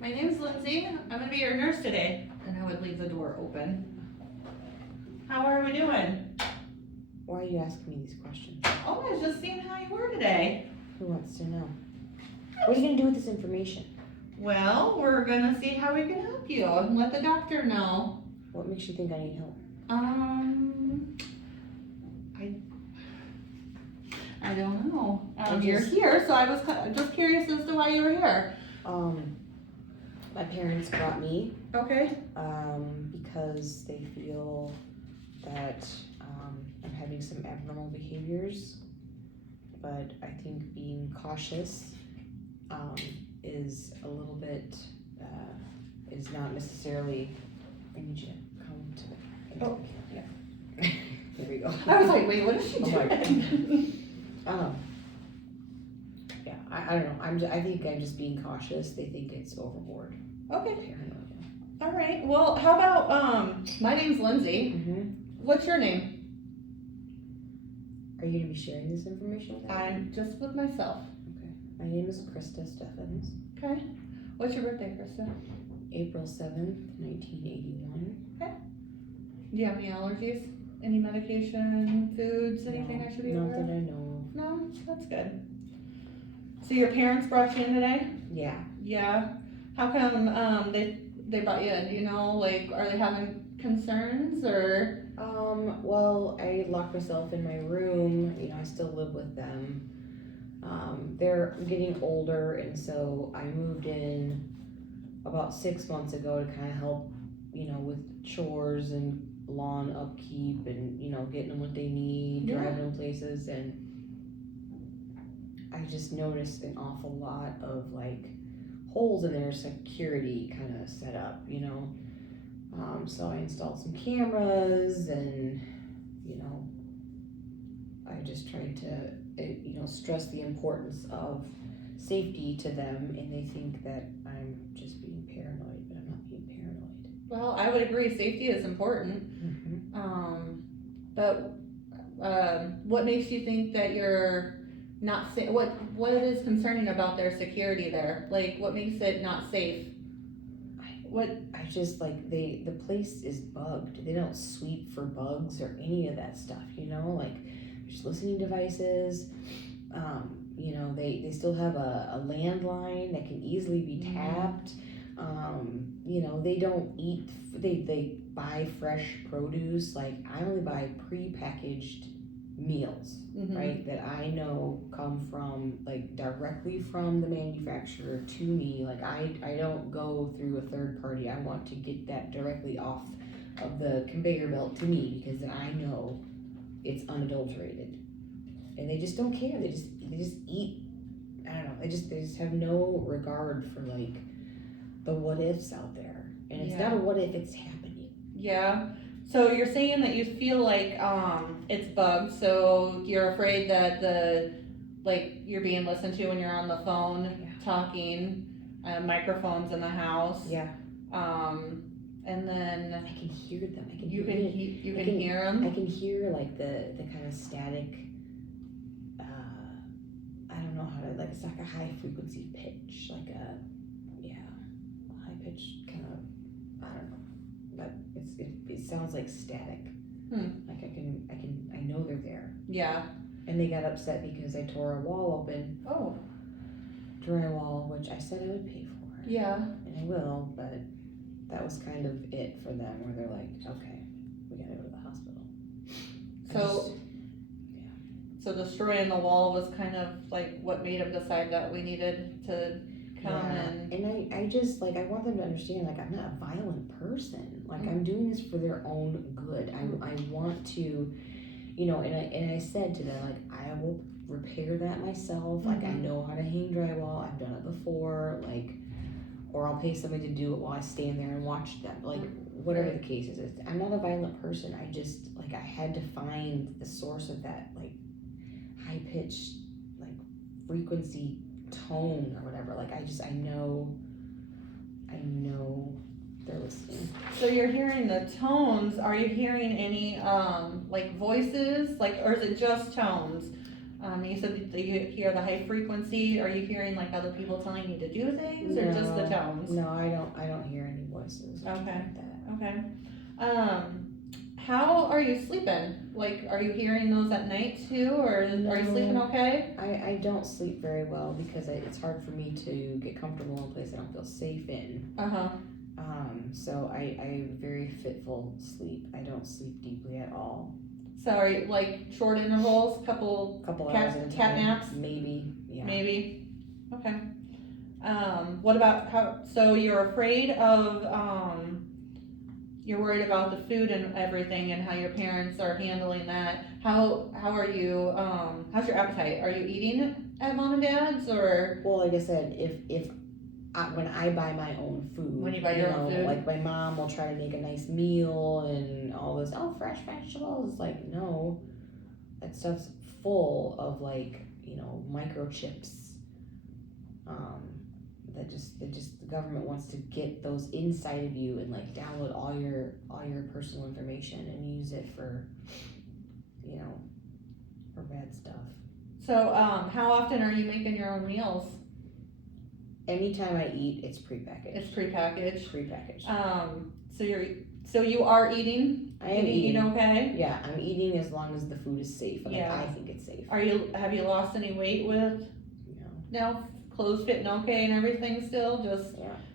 My name's Lindsay. I'm gonna be your nurse today. And I would leave the door open. How are we doing? Why are you asking me these questions? Oh, I was just seeing how you were today. Who wants to know? What are you gonna do with this information? Well, we're gonna see how we can help you and let the doctor know. What makes you think I need help? I don't know. I You're just- here, so I was just curious as to why you were here. My parents brought me, Okay. because they feel that, I'm having some abnormal behaviors. But I think being cautious, is a little bit, is not necessarily, I need you to come to the. Oh. Yeah. There we go. I was like, wait, what is she Oh my doing? Yeah, I don't know, I think I'm just being cautious, they think it's overboard. Okay. Paranoia. All right. Well, how about my name's Lindsay. Mm-hmm. What's your name? Are you gonna be sharing this information with everyone? I'm just with myself. Okay, my name is Krista Steffens, Okay. What's your birthday, Krista? April 7th, 1981. Do you have any allergies? Any medication, foods, anything I should be Not aware that of? I know No, that's good. So your parents brought you in today? of. Yeah, Yeah. How come they brought you in? Do you know, like, are they having concerns or? well, I locked myself in my room, I still live with them. They're getting older, and so I moved in about 6 months ago to kind of help, with chores and lawn upkeep and, getting them what they need, Yeah. driving them places, and I just noticed an awful lot of, like, holes in their security kind of set up, so I installed some cameras and, I just tried to, stress the importance of safety to them, and they think that I'm just being paranoid, but I'm not being paranoid. Well, I would agree. Safety is important. But what makes you think that you're not safe? What is concerning about their security there? Like, what makes it not safe? I just the place is bugged. They don't sweep for bugs or any of that stuff, like there's listening devices. They still have a landline that can easily be tapped. They don't eat, they buy fresh produce. Like, I only buy pre-packaged meals, Mhm. right, that I know come from, like, directly from the manufacturer to me. Like, I don't go through a third party. I want to get that directly off of the conveyor belt to me, because then I know it's unadulterated. And they just don't care. They just eat. I don't know. They just have no regard for, like, the what ifs out there. And it's not a what if, it's happening. Yeah. So you're saying that you feel like it's bugged, so you're afraid that you're being listened to when you're on the phone talking, microphones in the house. Yeah. And then I can hear them. you can hear them. I can hear, like, the kind of static. I don't know how to, like, it's like a high frequency pitch, like a high pitch kind of, I don't know, but it sounds like static. Like, I know they're there. Yeah. And they got upset because I tore a wall open, Oh. drywall, which I said I would pay for. Yeah. And I will, but that was kind of it for them, where they're like, okay, we gotta go to the hospital. So destroying the wall was kind of like what made them decide that we needed to come and. And I just, like, I want them to understand, like, I'm not a violent person. Like, I'm doing this for their own good. I want to, and I said to them, like, I will repair that myself. Like, I know how to hang drywall. I've done it before. Like, or I'll pay somebody to do it while I stand there and watch them. Like, whatever the case is. I'm not a violent person. I just, like, I had to find the source of that, like, high pitched, like, frequency tone or whatever. Like, I know they're listening. So you're hearing the tones. Are you hearing any like voices, like, or is it just tones? You said that you hear the high frequency. Are you hearing like other people telling you to do things, or just the tones? No, I don't hear any voices. Or Okay. Like that. Okay. How are you sleeping? Like, are you hearing those at night too, or are you sleeping okay? I don't sleep very well because it's hard for me to get comfortable in a place I don't feel safe in. So I very fitful sleep. I don't sleep deeply at all. So are you like short intervals, couple Hours at a cat time, naps? maybe. Yeah. Maybe. Okay. What about so you're afraid of you're worried about the food and everything and how your parents are handling that. How are you how's your appetite? Are you eating at mom and dad's, or Well, like I said, if when I buy my own food, when you buy your own food? like my mom will try to make a nice meal and all this. Oh, fresh vegetables. It's like, no, that stuff's full of like microchips. That just the government wants to get those inside of you and like download all your personal information and use it for for bad stuff. So how often are you making your own meals? Anytime I eat, it's prepackaged. It's prepackaged. Prepackaged. So you are eating? I am eating. Okay? Yeah, I'm eating as long as the food is safe. Like, Yeah. I think it's safe. Have you lost any weight with? No. Clothes fitting okay and everything still?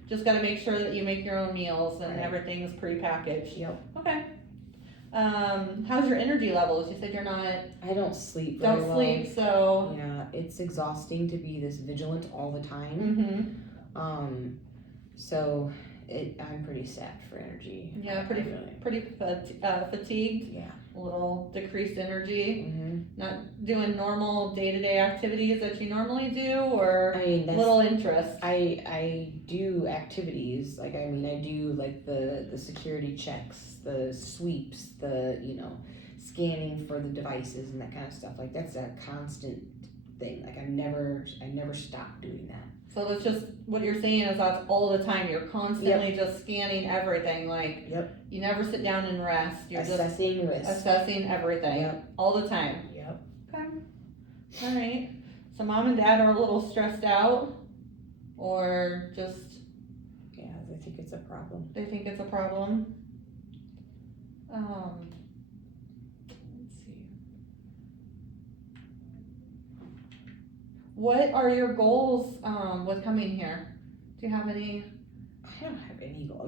Just gotta make sure that you make your own meals and Right. everything's prepackaged. Yep. Okay. How's your energy levels? You said you're not I don't sleep very don't well. sleep, so Yeah, it's exhausting to be this vigilant all the time. So I'm pretty sapped for energy. Yeah, pretty fatigued. Yeah. A little decreased energy. Mm-hmm. Not doing normal day-to-day activities that you normally do, or I mean, little interest. I do activities like I do like the security checks, the sweeps, the scanning for the devices and that kind of stuff. Like that's a constant thing. Like I never stop doing that. So that's just what you're saying is that's all the time. You're constantly just scanning everything. Like you never sit down and rest. You're assessing risk. Assessing everything all the time. Yep. Okay. All right. So mom and dad are a little stressed out, or just they think it's a problem. They think it's a problem. Let's see. What are your goals with coming here? Do you have any? I don't have any goal.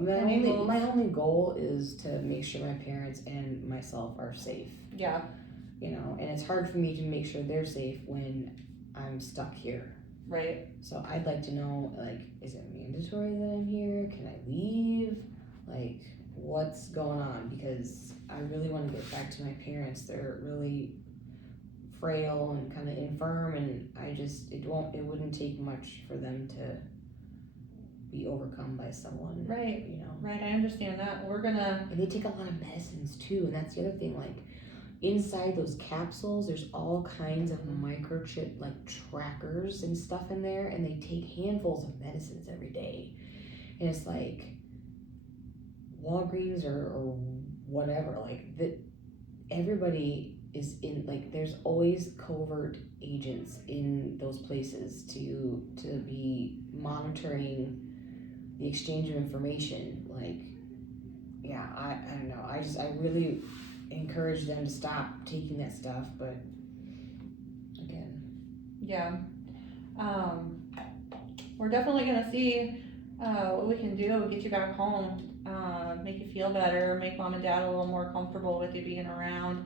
My only goal is to make sure my parents and myself are safe. Yeah. And it's hard for me to make sure they're safe when I'm stuck here. Right. So I'd like to know, like, is it mandatory that I'm here? Can I leave? Like, what's going on? Because I really want to get back to my parents. They're really frail and kind of infirm, and it wouldn't take much for them to be overcome by someone. Right. Right. I understand that. And they take a lot of medicines too, and that's the other thing. Like inside those capsules, there's all kinds of microchip like trackers and stuff in there, and they take handfuls of medicines every day, and it's like Walgreens or whatever. Like that, everybody is in, like, there's always covert agents in those places to be monitoring the exchange of information. Like, I don't know. I really encourage them to stop taking that stuff, but again. Yeah. We're definitely gonna see what we can do, get you back home, make you feel better, make mom and dad a little more comfortable with you being around.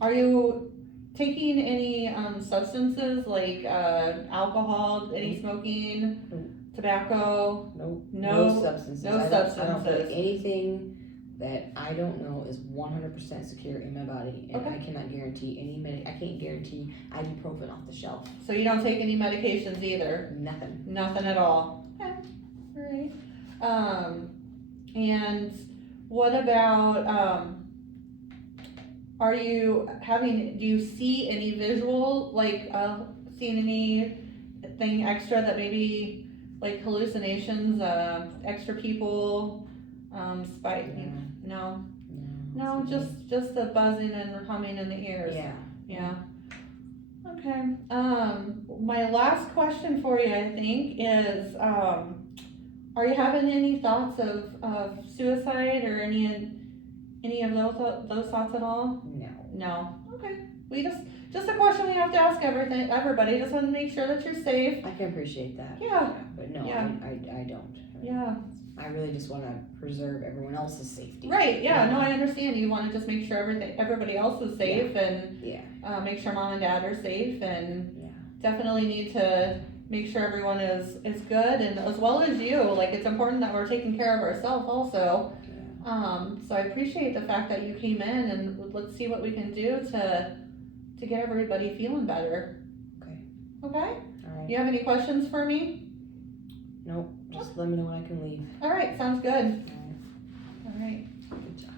Are you taking any substances like alcohol, any smoking, tobacco? Nope. No substances. No I don't put substances. anything that I don't know is 100% secure in my body, and I cannot guarantee I can't guarantee ibuprofen off the shelf. So you don't take any medications either? Nothing. Nothing at all. Okay. All right. And what about do you see any visual, like seeing anything extra that maybe like hallucinations, extra people, No, just the buzzing and humming in the ears. Yeah. Okay, my last question for you, I think, is, are you having any thoughts of suicide or any of those thoughts at all? No. No. Okay. We just a question we have to ask everybody. Just want to make sure that you're safe. I can appreciate that. Yeah. But no, Yeah. I don't. Yeah. I really just want to preserve everyone else's safety. Right. Yeah. No, I understand. You want to just make sure everybody else is safe and Yeah. make sure mom and dad are safe, and Yeah. definitely need to make sure everyone is good, and as well as you. Like, it's important that we're taking care of ourselves also. So I appreciate the fact that you came in, and let's see what we can do to get everybody feeling better. Okay. Okay? All right. You have any questions for me? Nope. Just let me know when I can leave. All right, sounds good. All right. All right. Good job.